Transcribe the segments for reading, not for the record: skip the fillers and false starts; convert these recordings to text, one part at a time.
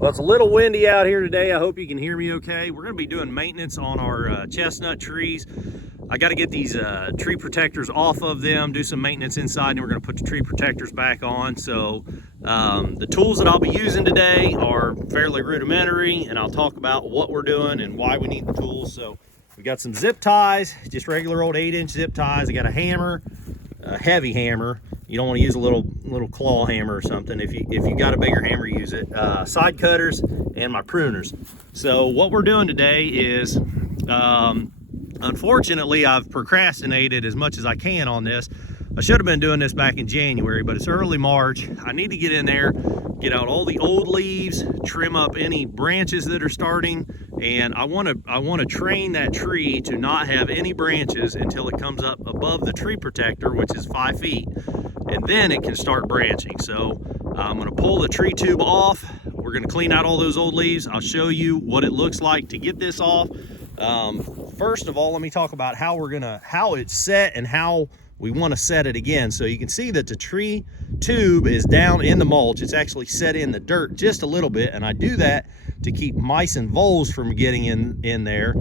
Well, it's a little windy out here today. I hope you can hear me okay. We're going to be doing maintenance on our chestnut trees. I got to get these tree protectors off of them, do some maintenance inside, and we're going to put the tree protectors back on. So the tools that I'll be using today are fairly rudimentary, and I'll talk about what we're doing and why we need the tools. So we got some zip ties, just regular old 8-inch zip ties. I got a hammer, a heavy hammer. You don't want to use a little claw hammer or something. If you got a bigger hammer, use it. Side cutters and my pruners. So what we're doing today is, unfortunately, I've procrastinated as much as I can on this. I should have been doing this back in January, but it's early March. I need to get in there, get out all the old leaves, trim up any branches that are starting, and I want to train that tree to not have any branches until it comes up above the tree protector, which is 5 feet, and then it can start branching. So I'm going to pull the tree tube off. We're going to clean out all those old leaves. I'll show you what it looks like to get this off. First of all, let me talk about how it's set and how we want to set it again. So you can see that the tree tube is down in the mulch. It's actually set in the dirt just a little bit, and I do that to keep mice and voles from getting in there.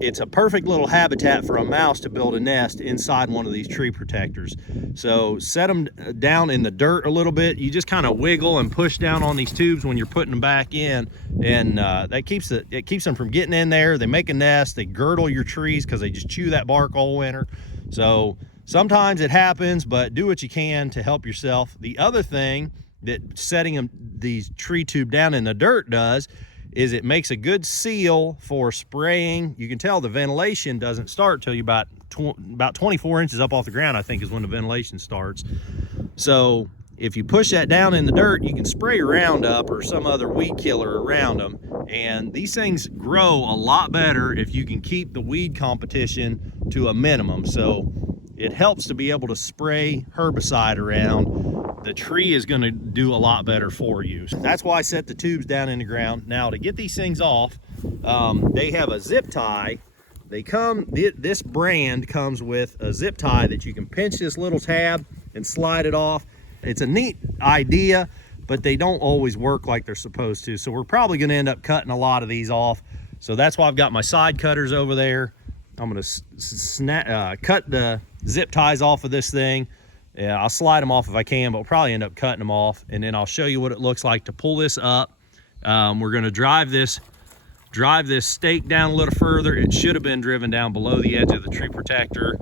It's a perfect little habitat for a mouse to build a nest inside one of these tree protectors. So set them down in the dirt a little bit. You just kind of wiggle and push down on these tubes when you're putting them back in, and that keeps them from getting in there. They make a nest. They girdle your trees because they just chew that bark all winter. So sometimes it happens, but do what you can to help yourself. The other thing that setting these tree tube down in the dirt does is it makes a good seal for spraying. You can tell the ventilation doesn't start till you about 24 inches up off the ground, I think, is when the ventilation starts. So if you push that down in the dirt, you can spray Roundup or some other weed killer around them. And these things grow a lot better if you can keep the weed competition to a minimum. So it helps to be able to spray herbicide around. The tree is going to do a lot better for you. That's why I set the tubes down in the ground. Now to get these things off, they have a zip tie. This brand comes with a zip tie that you can pinch this little tab and slide it off. It's a neat idea, but they don't always work like they're supposed to. So we're probably going to end up cutting a lot of these off. So that's why I've got my side cutters over there. I'm going to cut the zip ties off of this thing. Yeah, I'll slide them off if I can, but we'll probably end up cutting them off. And then I'll show you what it looks like to pull this up. We're going to drive this stake down a little further. It should have been driven down below the edge of the tree protector.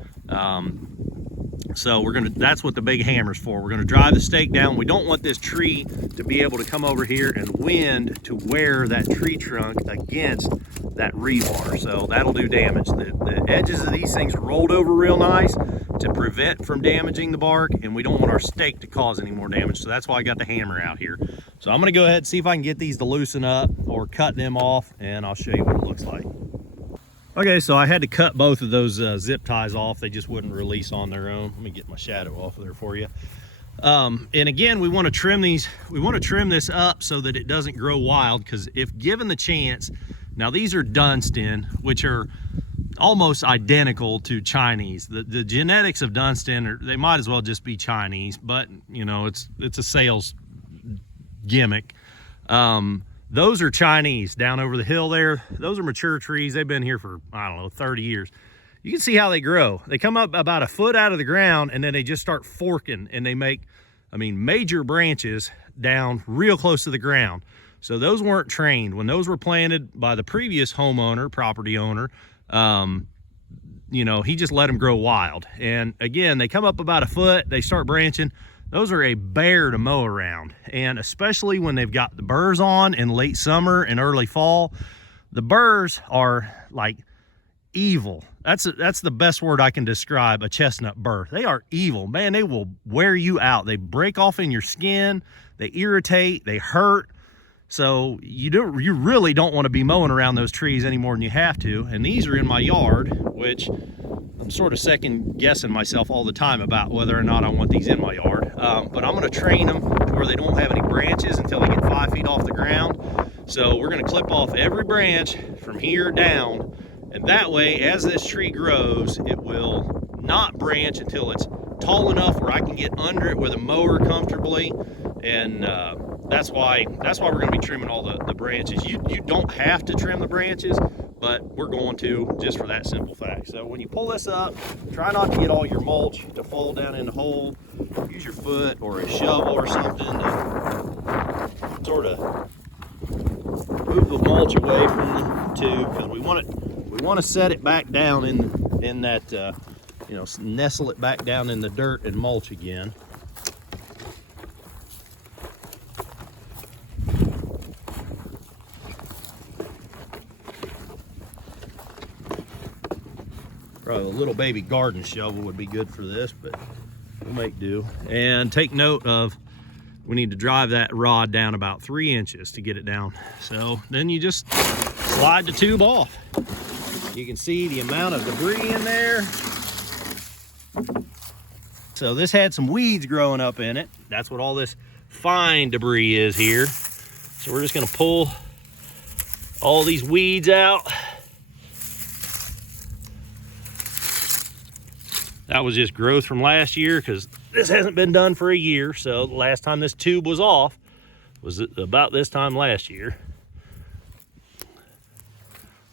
So that's what the big hammer's for. We're gonna drive the stake down. We don't want this tree to be able to come over here and wind to wear that tree trunk against that rebar. So that'll do damage. The edges of these things are rolled over real nice to prevent from damaging the bark, and we don't want our stake to cause any more damage. So that's why I got the hammer out here. So I'm gonna go ahead and see if I can get these to loosen up or cut them off, and I'll show you what it looks like. Okay, so I had to cut both of those zip ties off. They just wouldn't release on their own. Let me get my shadow off of there for you. And again, we want to trim these. We want to trim this up so that it doesn't grow wild, because if given the chance, now these are Dunstan, which are almost identical to Chinese. The genetics of Dunstan, they might as well just be Chinese, but you know, it's a sales gimmick. Those are Chinese down over the hill there. Those are mature trees. They've been here for, I don't know, 30 years. You can see how they grow. They come up about a foot out of the ground, and then they just start forking, and they make, major branches down real close to the ground. So those weren't trained. When those were planted by the previous homeowner, property owner, he just let them grow wild. And again, they come up about a foot, they start branching. Those are a bear to mow around, and especially when they've got the burrs on in late summer and early fall. The burrs are like evil. That's the best word I can describe a chestnut burr. They are evil, man. They will wear you out. They break off in your skin. They irritate. They hurt. So you really don't want to be mowing around those trees any more than you have to. And these are in my yard, which I'm sort of second guessing myself all the time about whether or not I want these in my yard. But I'm going to train them to where they don't have any branches until they get 5 feet off the ground. So we're going to clip off every branch from here down. And that way, as this tree grows, it will not branch until it's tall enough where I can get under it with a mower comfortably. And that's why we're going to be trimming all the branches. You don't have to trim the branches, but we're going to, just for that simple fact. So when you pull this up, try not to get all your mulch to fall down in the hole. Use your foot or a shovel or something to sort of move the mulch away from the tube, because we want to set it back down in that you know, nestle it back down in the dirt and mulch again. Probably a little baby garden shovel would be good for this, but we'll make do. And take note of, we need to drive that rod down about 3 inches to get it down. So then you just slide the tube off. You can see the amount of debris in there. So this had some weeds growing up in it. That's what all this fine debris is here. So we're just gonna pull all these weeds out. That was just growth from last year, because this hasn't been done for a year. So the last time this tube was off was about this time last year.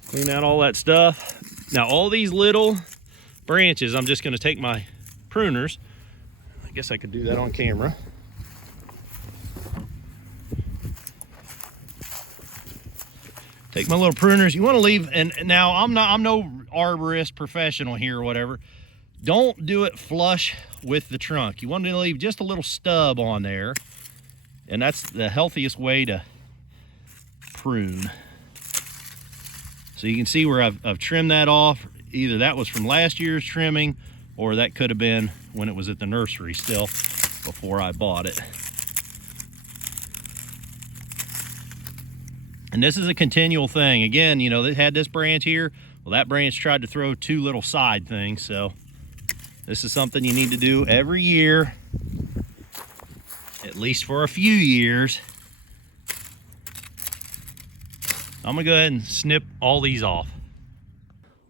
Clean out all that stuff. Now all these little branches, I'm just gonna take my pruners. I guess I could do that on camera. Take my little pruners. You wanna leave, and now I'm no arborist professional here or whatever. Don't do it flush with the trunk. You want to leave just a little stub on there, and that's the healthiest way to prune. So you can see where I've trimmed that off. Either that was from last year's trimming, or that could have been when it was at the nursery still, before I bought it. And this is a continual thing. Again, you know, they had this branch here. Well, that branch tried to throw 2 little side things, so this is something you need to do every year, at least for a few years. I'm gonna go ahead and snip all these off.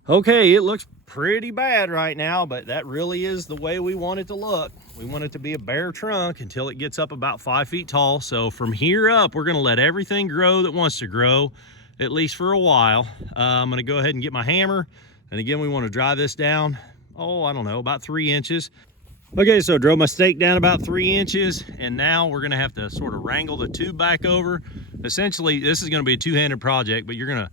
Okay, it looks pretty bad right now, but that really is the way we want it to look. We want it to be a bare trunk until it gets up about 5 feet tall. So from here up, we're gonna let everything grow that wants to grow, at least for a while. I'm gonna go ahead and get my hammer. And again, we wanna drive this down, oh, I don't know, about 3 inches. Okay, so drove my stake down about 3 inches, and now we're gonna have to sort of wrangle the tube back over. Essentially, this is gonna be a two-handed project, but you're gonna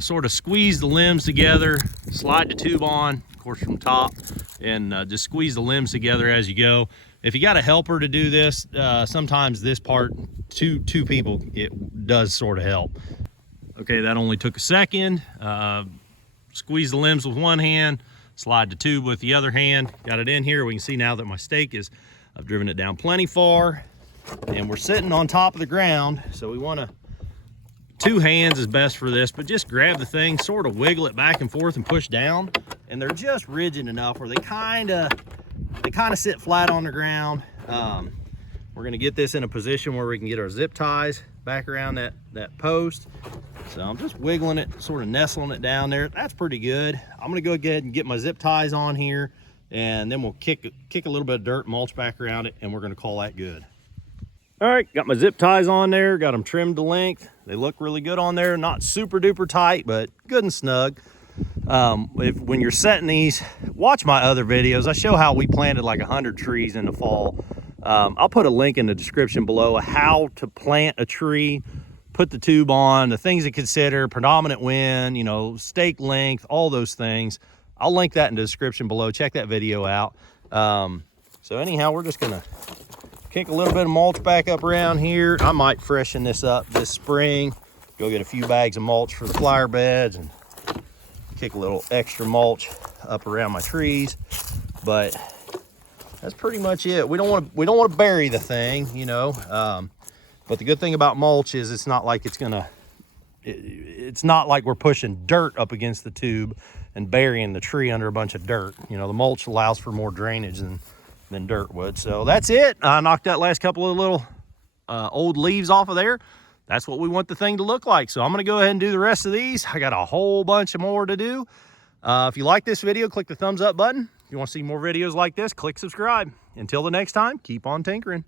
sort of squeeze the limbs together, slide the tube on, of course from top, and just squeeze the limbs together as you go. If you got a helper to do this, sometimes this part, two people, it does sort of help. Okay, that only took a second. Squeeze the limbs with one hand, slide the tube with the other hand. Got it in here. We can see now that my stake is, I've driven it down plenty far, and we're sitting on top of the ground. So we want to, 2 hands is best for this, but just grab the thing, sort of wiggle it back and forth and push down. And they're just rigid enough where they kind of sit flat on the ground. We're gonna get this in a position where we can get our zip ties back around that post. So I'm just wiggling it, sort of nestling it down there. That's pretty good. I'm gonna go ahead and get my zip ties on here, and then we'll kick a little bit of dirt mulch back around it, and we're gonna call that good. All right, got my zip ties on there, got them trimmed to length. They look really good on there, not super duper tight, but good and snug. When you're setting these, watch my other videos. I show how we planted like 100 trees in the fall. I'll put a link in the description below how to plant a tree, put the tube on, the things to consider, predominant wind, you know, stake length, all those things. I'll link that in the description below. Check that video out. So anyhow, we're just gonna kick a little bit of mulch back up around here. I might freshen this up this spring, go get a few bags of mulch for the flower beds and kick a little extra mulch up around my trees. But that's pretty much it. We don't want to bury the thing, you know. But the good thing about mulch is it's not like it's not like we're pushing dirt up against the tube and burying the tree under a bunch of dirt. You know, the mulch allows for more drainage than dirt would. So that's it. I knocked that last couple of little old leaves off of there. That's what we want the thing to look like. So I'm gonna go ahead and do the rest of these. I got a whole bunch of more to do. If you like this video, click the thumbs up button. If you want to see more videos like this, click subscribe. Until the next time, keep on tinkering.